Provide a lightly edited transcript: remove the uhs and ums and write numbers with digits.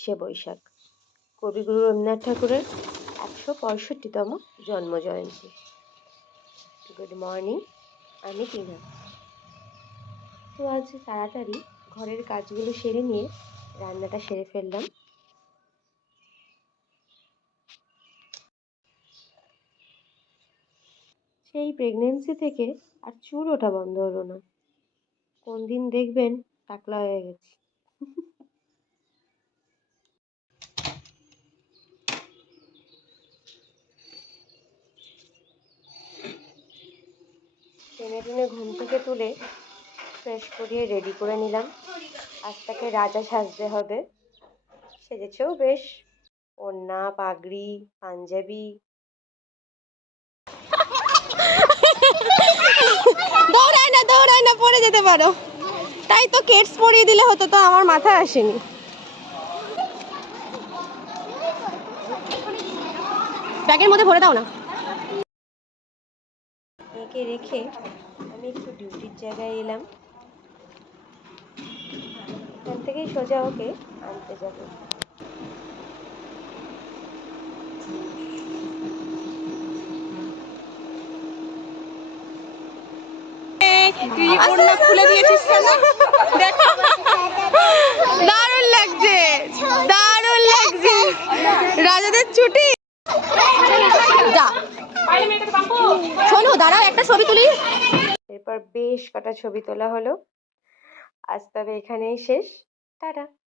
21শে বৈশাখ, কবিগুরু রবীন্দ্রনাথ ঠাকুরের 165তম জন্মজয়ন্তী। গুড মর্নিং, আমি টিনা। তো আজ তাড়াতাড়ি ঘরের কাজগুলো সেরে নিয়ে রান্নাটা সেরে ফেললাম। সেই প্রেগনেন্সি থেকে আর চুল ওঠা বন্ধ হলো না। কোন দিন দেখবেন টাকলা হয়ে গেছি। টেনে টেনে ঘুম থেকে তুলে ফ্রেশ করিয়ে রেডি করে নিলাম। আজ তাকে রাজা সাজতে হবে। সেজেছেও বেশ, ওড়না, পাগড়ি, পাঞ্জাবি। দৌড়ায় না পড়ে যেতে পারো, তাই তো কেটস পরিয়ে দিলে হতো, তো আমার মাথায় আসেনি। ব্যাগের মধ্যে ভরে দাও না। মেয়েকে রেখে আমি একটু ডিউটির জায়গায় এলাম। এখান থেকেই সোজা ওকে আনতে যাব। খুলে দিয়েছিস কেন? দেখো, দারুণ লাগছে, দারুণ লাগছে। রাজাদের ছুটি। যা শোনো, দাঁড়াও একটা ছবি তুলি। এরপর বেশ কটা ছবি তোলা হলো। আজ তবে এখানেই শেষ। টাটা।